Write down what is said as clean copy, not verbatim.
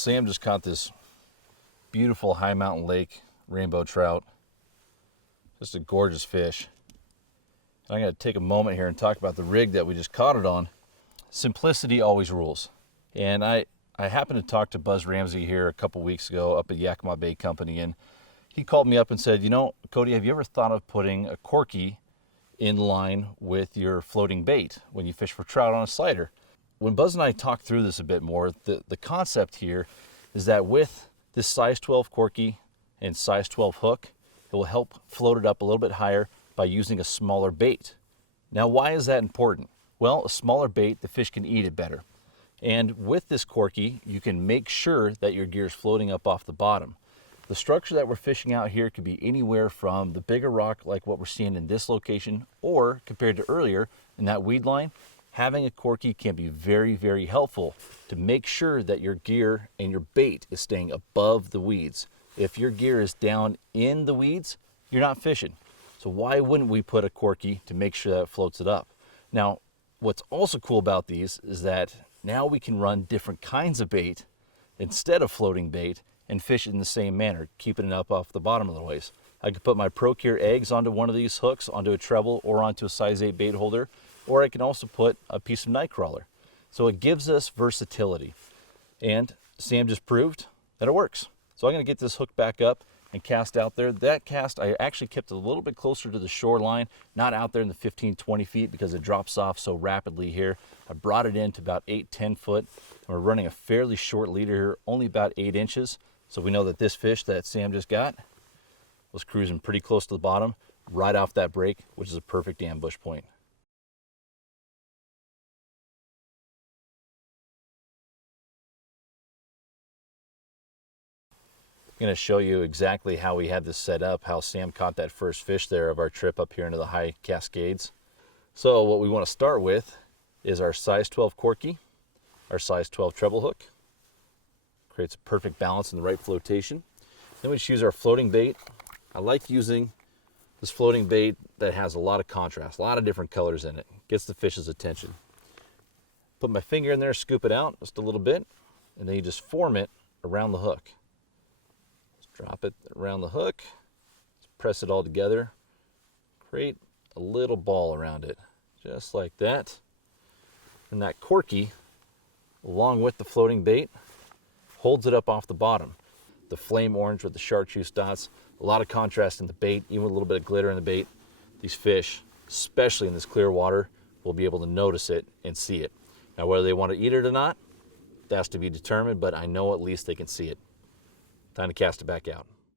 Sam just caught this beautiful high mountain lake rainbow trout. Just a gorgeous fish. And I'm going to take a moment here and talk about the rig that we just caught it on. Simplicity always rules. And I happened to talk to Buzz Ramsey here a couple weeks ago up at Yakima Bay Company, and he called me up and said, you know, Cody, have you ever thought of putting a Corky in line with your floating bait when you fish for trout on a slider? When Buzz and I talked through this a bit more, the concept here is that with this size 12 Corky and size 12 hook, it will help float it up a little bit higher by using a smaller bait. Now, why is that important? Well, a smaller bait, the fish can eat it better. And with this Corky, you can make sure that your gear is floating up off the bottom. The structure that we're fishing out here could be anywhere from the bigger rock like what we're seeing in this location, or compared to earlier in that weed line, having a Corky can be very, very helpful to make sure that your gear and your bait is staying above the weeds. If your gear is down in the weeds, you're not fishing. So why wouldn't we put a Corky to make sure that it floats it up? Now, what's also cool about these is that now we can run different kinds of bait instead of floating bait and fish it in the same manner, keeping it up off the bottom of the waves. I could put my Procure eggs onto one of these hooks, onto a treble, or onto a size 8 bait holder, or I can also put a piece of night crawler. So it gives us versatility. And Sam just proved that it works. So I'm gonna get this hook back up and cast out there. That cast, I actually kept it a little bit closer to the shoreline, not out there in the 15, 20 feet because it drops off so rapidly here. I brought it in to about 8, 10 foot. And we're running a fairly short leader here, only about 8 inches. So we know that this fish that Sam just got was cruising pretty close to the bottom, right off that break, which is a perfect ambush point. I'm going to show you exactly how we had this set up, how Sam caught that first fish there of our trip up here into the high Cascades. So what we want to start with is our size 12 Corky, our size 12 treble hook. Creates a perfect balance in the right flotation. Then we just use our floating bait. I like using this floating bait that has a lot of contrast, a lot of different colors in it. Gets the fish's attention. Put my finger in there, scoop it out just a little bit, and then you just form it around the hook. Drop it around the hook, press it all together, create a little ball around it, just like that. And that Corky, along with the floating bait, holds it up off the bottom. The flame orange with the chartreuse dots, a lot of contrast in the bait, even with a little bit of glitter in the bait. These fish, especially in this clear water, will be able to notice it and see it. Now, whether they want to eat it or not, that's to be determined, but I know at least they can see it. Time to cast it back out.